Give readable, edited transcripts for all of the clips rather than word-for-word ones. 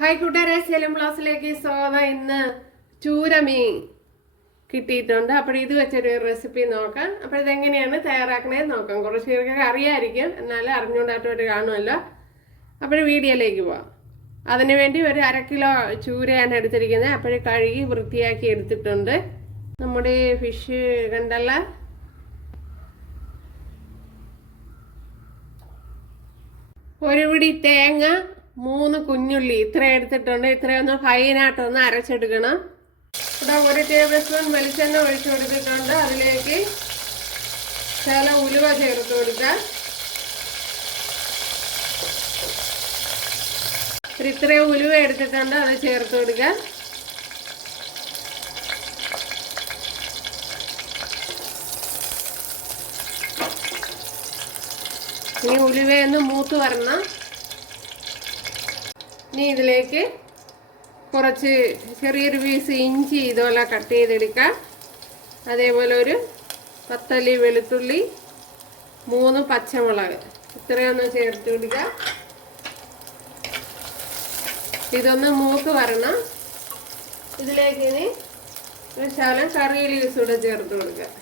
Hi കൂട്ടുകാരെ, സെലിം ബ്ലോസിലേക്ക് സ്വാഗതം. ഇന്ന് ചൂരമീൻ കിട്ടിയിട്ടുണ്ട്. അപ്പോൾ ഇത് വെച്ചൊരു റെസിപ്പി നോക്കാം. അപ്പോൾ ഇതെങ്ങനെയാണ് തയ്യാറാക്കണേന്ന് നോക്കാം. കുറച്ച് പേർക്കൊക്കെ അറിയാമായിരിക്കും, എന്നാലും അറിഞ്ഞുകൊണ്ടായിട്ട് കാണുമല്ലോ. അപ്പോൾ വീഡിയോയിലേക്ക് പോവാം. അതിനുവേണ്ടി ഒരു 1/2 കിലോ ചൂരയാണ് എടുത്തിരിക്കുന്നത്. അപ്പോൾ കഴുകി വൃത്തിയാക്കി എടുത്തിട്ടുണ്ട്. നമ്മുടെ ഫിഷ് കണ്ടല്ല, ഒരു പിടി തേങ്ങ, 3 കുഞ്ഞുള്ളി ഇത്ര എടുത്തിട്ടുണ്ട്. ഇത്രയൊന്ന് ഫൈനായിട്ടൊന്ന് അരച്ചെടുക്കണം. ഇവിടെ 1 ടേബിൾ സ്പൂൺ വെളിച്ചെണ്ണ ഒഴിച്ചു കൊടുത്തിട്ടുണ്ട്. അതിലേക്ക് ചില ഉലുവ ചേർത്ത് കൊടുക്കാം. ഇത്രയും ഉലുവ എടുത്തിട്ടുണ്ട്, അത് ചേർത്ത് കൊടുക്കാം. ഇനി ഉലുവയൊന്ന് മൂത്ത് വരണം. ഇനി ഇതിലേക്ക് കുറച്ച് ചെറിയൊരു പീസ് ഇഞ്ചി ഇതുപോലെ കട്ട് ചെയ്തെടുക്കാം. അതേപോലെ ഒരു 10 അല്ലി വെളുത്തുള്ളി, 3 പച്ചമുളക് ഇത്രയൊന്ന് ചേർത്ത് കൊടുക്കാം. ഇതൊന്ന് മൂത്ത് വരണം. ഇതിലേക്ക് ഇനി ഒരു ശകലം കറി ലീവ്സ് കൂടെ ചേർത്ത് കൊടുക്കാം.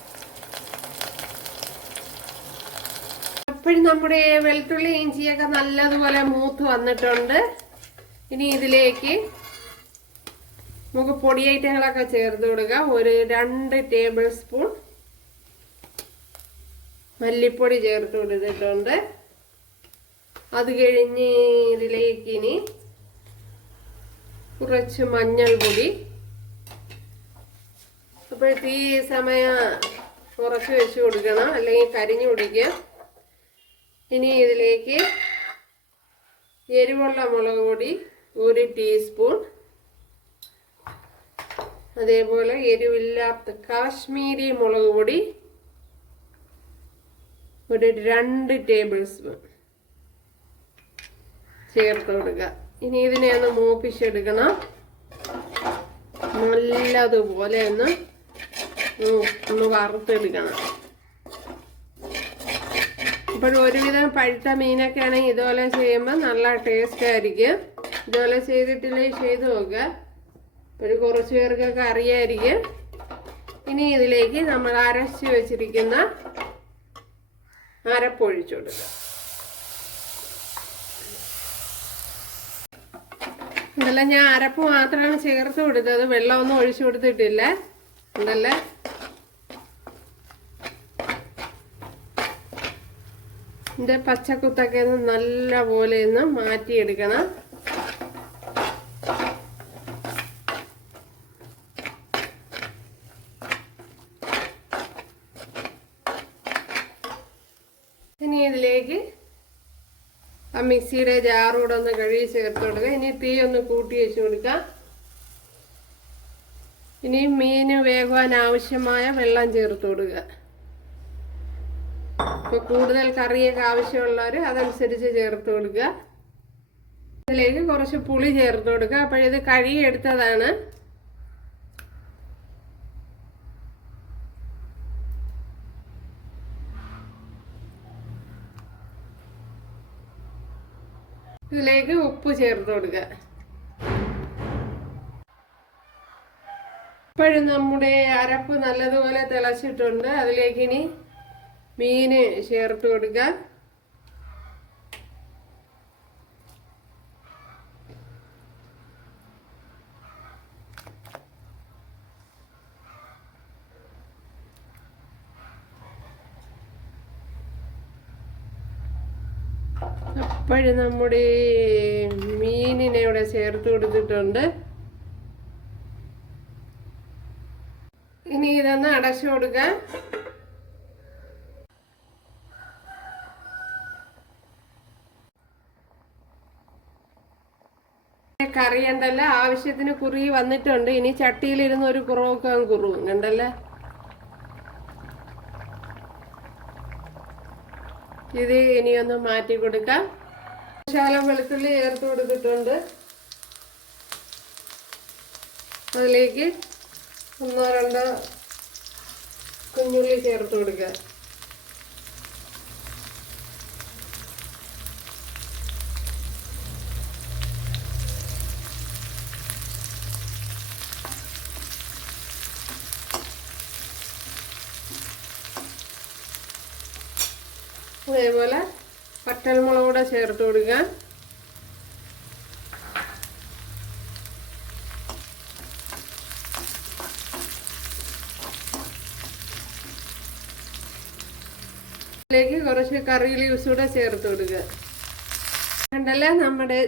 അപ്പോഴും നമ്മുടെ വെളുത്തുള്ളി ഇഞ്ചിയൊക്കെ നല്ലതുപോലെ മൂത്ത് വന്നിട്ടുണ്ട്. ഇനി ഇതിലേക്ക് നമുക്ക് പൊടി ഐറ്റങ്ങളൊക്കെ ചേർത്ത് കൊടുക്കുക. ഒരു 2 ടേബിൾ സ്പൂൺ മല്ലിപ്പൊടി ചേർത്ത് കൊടുത്തിട്ടുണ്ട്. അത് കഴിഞ്ഞ് ഇതിലേക്ക് ഇനി കുറച്ച് മഞ്ഞൾപ്പൊടി. അപ്പോൾ തീ സമയം കുറച്ച് വെച്ച് കൊടുക്കണം, അല്ലെങ്കിൽ കരിഞ്ഞു പിടിക്കുക. ഇനി ഇതിലേക്ക് എരിവുള്ള മുളക് പൊടി 1 ടീസ്പൂൺ, അതേപോലെ എരിവില്ലാത്ത കാശ്മീരി മുളക് പൊടി ഒരു 2 ടേബിൾ സ്പൂൺ ചേർത്ത് കൊടുക്കുക. ഇനി ഇതിനെ ഒന്ന് മൂപ്പിച്ചെടുക്കണം. നല്ലതുപോലെ ഒന്ന് വറുത്തെടുക്കണം. അപ്പോൾ ഒരുവിധം പഴുത്ത മീനൊക്കെ ആണെങ്കിൽ ഇതുപോലെ ചെയ്യുമ്പോൾ നല്ല ടേസ്റ്റ് ആയിരിക്കും. ഇതുപോലെ ചെയ്തിട്ടില്ലെങ്കിൽ ചെയ്ത് നോക്കുക. ഒരു കുറച്ച് പേർക്കൊക്കെ അറിയായിരിക്കും. ഇനി ഇതിലേക്ക് നമ്മൾ അരച്ച് വെച്ചിരിക്കുന്ന അരപ്പൊഴിച്ചു കൊടുക്കുക. ഇതെല്ലാം ഞാൻ അരപ്പ് മാത്രമാണ് ചേർത്ത് കൊടുത്തത്, വെള്ളമൊന്നും ഒഴിച്ചു കൊടുത്തിട്ടില്ല. ഉണ്ടല്ലേ, ഇതിൻ്റെ പച്ചക്കുത്തൊക്കെ ഒന്ന് നല്ല പോലെ ഒന്ന് മാറ്റിയെടുക്കണം. ഇനി ഇതിലേക്ക് ആ മിക്സിയുടെ ജാറൂടെ ഒന്ന് കഴുകി ചേർത്ത് കൊടുക്കുക. ഇനി തീ ഒന്ന് കൂട്ടി വെച്ച് കൊടുക്കാം. ഇനി മീൻ വേകുവാൻ ആവശ്യമായ വെള്ളം ചേർത്ത് കൊടുക്കുക. ഇപ്പോൾ കൂടുതൽ കറിയൊക്കെ ആവശ്യമുള്ളവർ അതനുസരിച്ച് ചേർത്ത് കൊടുക്കുക. ഇതിലേക്ക് കുറച്ച് പുളി ചേർത്ത് കൊടുക്കുക. അപ്പോഴിത് കഴുകിയെടുത്തതാണ്. ഇതിലേക്ക് ഉപ്പ് ചേർത്ത് കൊടുക്കുക. ഇപ്പോഴും നമ്മുടെ അരപ്പ് നല്ലതുപോലെ തിളച്ചിട്ടുണ്ട്. അതിലേക്ക് ഇനി മീന് ചേർത്ത് കൊടുക്കുക. അപ്പോഴും നമ്മുടെ മീനിനെ ഇവിടെ ചേർത്ത് കൊടുത്തിട്ടുണ്ട്. ഇനി ഇതൊന്ന് അടച്ചു കൊടുക്കുക. കറി കണ്ടല്ല, ആവശ്യത്തിന് കുറുകി വന്നിട്ടുണ്ട്. ഇനി ചട്ടിയിലിരുന്ന് ഒരു കുറവൊക്കെ കുറുവും കണ്ടല്ലേ. ഇത് ഇനിയൊന്ന് മാറ്റി കൊടുക്കാം. ശകലം വെളുത്തുള്ളി ചേർത്ത് കൊടുത്തിട്ടുണ്ട്. അതിലേക്ക് 1-2 കുഞ്ഞുള്ളി ചേർത്ത് കൊടുക്കുക. അതേപോലെ വറ്റൽമുളക് കൂടെ ചേർത്ത് കൊടുക്കാം. ഇതിലേക്ക് കുറച്ച് കറി ലീവ്സ് കൂടെ ചേർത്ത് കൊടുക്കുക. കണ്ടല്ലേ നമ്മുടെ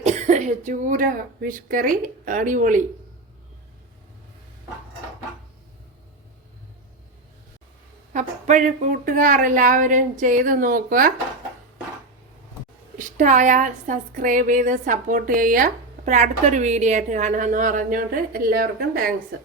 ചൂര ഫിഷ് കറി അടിപൊളി. അപ്പോഴും കൂട്ടുകാരെല്ലാവരും ചെയ്ത് നോക്കുക. ഇഷ്ടമായാൽ സബ്സ്ക്രൈബ് ചെയ്ത് സപ്പോർട്ട് ചെയ്യുക. അപ്പോൾ അടുത്തൊരു വീഡിയോ ആയിട്ട് കാണാമെന്ന് പറഞ്ഞുകൊണ്ട് എല്ലാവർക്കും താങ്ക്സ്.